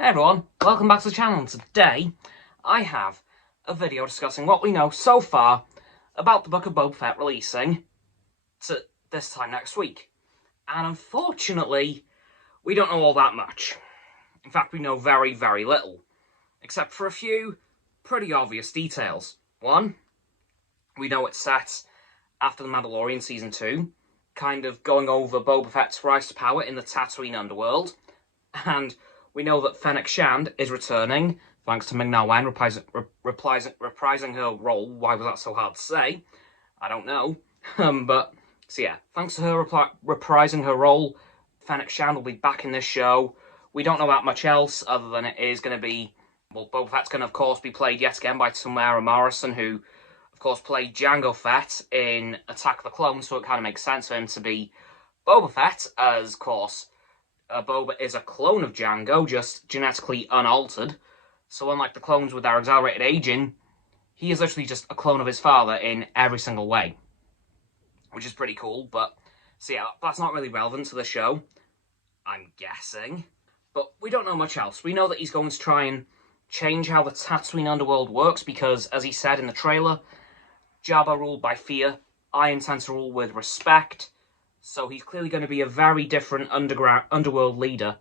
Hey everyone, welcome back to the channel, and today I have a video discussing what we know so far about the Book of Boba Fett releasing to this time next week. And unfortunately, we don't know all that much. In fact, we know very, very little, except for a few pretty obvious details. One, we know it's set after The Mandalorian Season 2, kind of going over Boba Fett's rise to power in the Tatooine underworld, and we know that Fennec Shand is returning, thanks to Ming-Na Wen reprising her role. Why was that so hard to say? I don't know. So yeah, thanks to her reprising her role, Fennec Shand will be back in this show. We don't know that much else, other than it is going to be... Well, Boba Fett's going to, of course, be played yet again by Tamara Morrison, who, of course, played Jango Fett in Attack of the Clones, so it kind of makes sense for him to be Boba Fett, as, of course... Boba is a clone of Jango, just genetically unaltered. So unlike the clones with their accelerated aging, he is literally just a clone of his father in every single way. Which is pretty cool, but... So yeah, that's not really relevant to the show, I'm guessing. But we don't know much else. We know that he's going to try and change how the Tatooine underworld works, because, as he said in the trailer, Jabba ruled by fear, I intend to rule with respect. So he's clearly going to be a very different underworld leader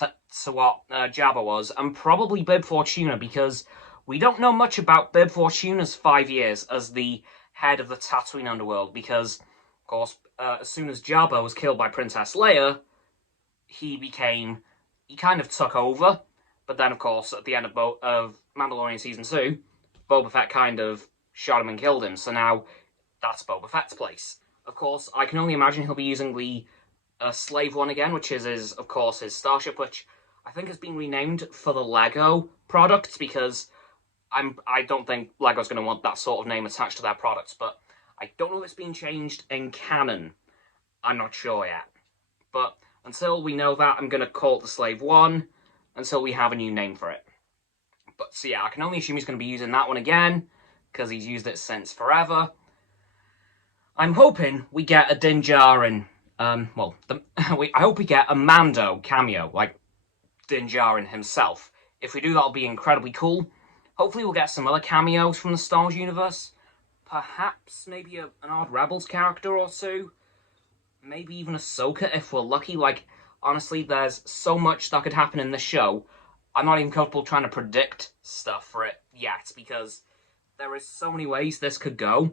to what Jabba was, and probably Bib Fortuna, because we don't know much about Bib Fortuna's 5 years as the head of the Tatooine underworld, because, of course, as soon as Jabba was killed by Princess Leia, he kind of took over, but then, of course, at the end of Mandalorian Season 2, Boba Fett kind of shot him and killed him, so now that's Boba Fett's place. Of course, I can only imagine he'll be using the Slave One again, which is, of course, his starship, which I think has been renamed for the Lego products, because I don't think Lego's going to want that sort of name attached to their products, but I don't know if it's been changed in canon. I'm not sure yet. But until we know that, I'm going to call it the Slave One, until we have a new name for it. But, so yeah, I can only assume he's going to be using that one again, because he's used it since forever. I'm hoping we get a Din Djarin, I hope we get a Mando cameo, like Din Djarin himself. If we do, that'll be incredibly cool. Hopefully we'll get some other cameos from the Star Wars universe. Perhaps maybe an odd Rebels character or two. Maybe even Ahsoka if we're lucky. Like, honestly, there's so much that could happen in this show. I'm not even comfortable trying to predict stuff for it yet, because there is so many ways this could go.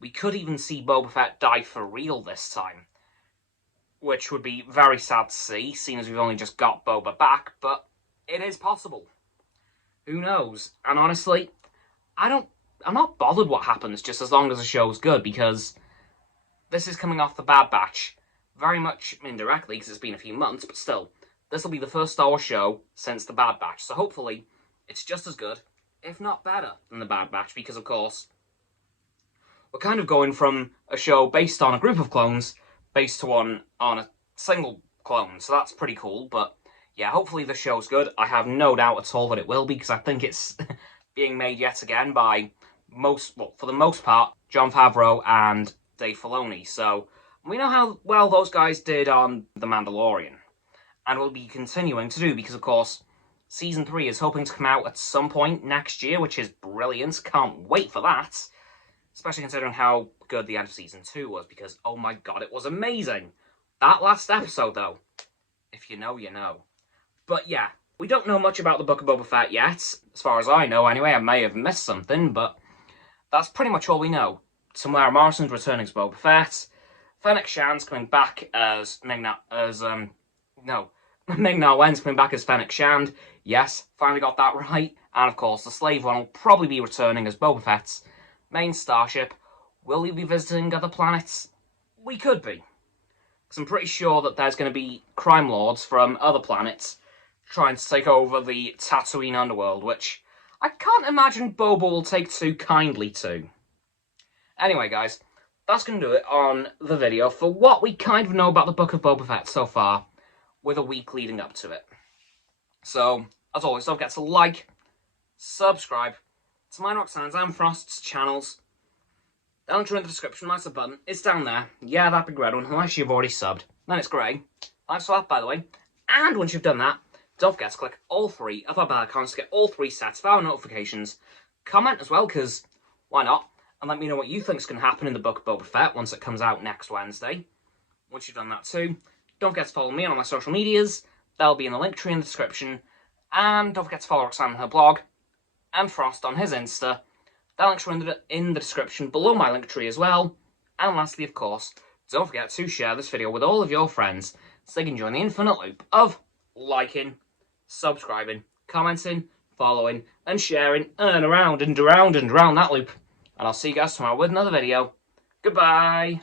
We could even see Boba Fett die for real this time, which would be very sad to see, seeing as we've only just got Boba back, but it is possible. Who knows? And honestly, I'm not bothered what happens, just as long as the show's good, because this is coming off the Bad Batch, very much indirectly, because it's been a few months, but still, this will be the first Star Wars show since the Bad Batch, so hopefully it's just as good, if not better, than the Bad Batch, because of course, we're kind of going from a show based on a group of clones, based to one on a single clone, so that's pretty cool, but yeah, hopefully the show's good. I have no doubt at all that it will be, because I think it's being made yet again by for the most part, Jon Favreau and Dave Filoni, so we know how well those guys did on The Mandalorian, and will be continuing to do, because of course, Season 3 is hoping to come out at some point next year, which is brilliant, can't wait for that. Especially considering how good the end of Season 2 was, because, oh my god, it was amazing! That last episode, though, if you know, you know. But yeah, we don't know much about the Book of Boba Fett yet, as far as I know anyway. I may have missed something, but that's pretty much all we know. Tamara Morrison's returning as Boba Fett, Fennec Shand's coming back as Ming-Na Wen's coming back as Fennec Shand. Yes, finally got that right. And of course, the Slave One will probably be returning as Boba Fett's main starship. Will we be visiting other planets? We could be. Because I'm pretty sure that there's going to be crime lords from other planets trying to take over the Tatooine underworld, which I can't imagine Boba will take too kindly to. Anyway, guys, that's going to do it on the video for what we kind of know about the Book of Boba Fett so far, with a week leading up to it. So, as always, don't forget to like, subscribe to mine, Roxanne's and Frost's channels. The link in the description, my sub button, it's down there. Yeah, that big red one, unless you've already subbed. Then it's grey. Thanks for that, by the way. And once you've done that, don't forget to click all 3 of our bell icons to get all 3 sets of our notifications. Comment as well, because why not? And let me know what you think is going to happen in the Book of Boba Fett once it comes out next Wednesday. Once you've done that too, don't forget to follow me on all my social medias. They'll be in the link tree in the description. And don't forget to follow Roxo on her blog, and Frost on his Insta. Their links are in the description below my link tree as well. And lastly, of course, don't forget to share this video with all of your friends so they can join the infinite loop of liking, subscribing, commenting, following, and sharing, and around and around and around that loop. And I'll see you guys tomorrow with another video. Goodbye!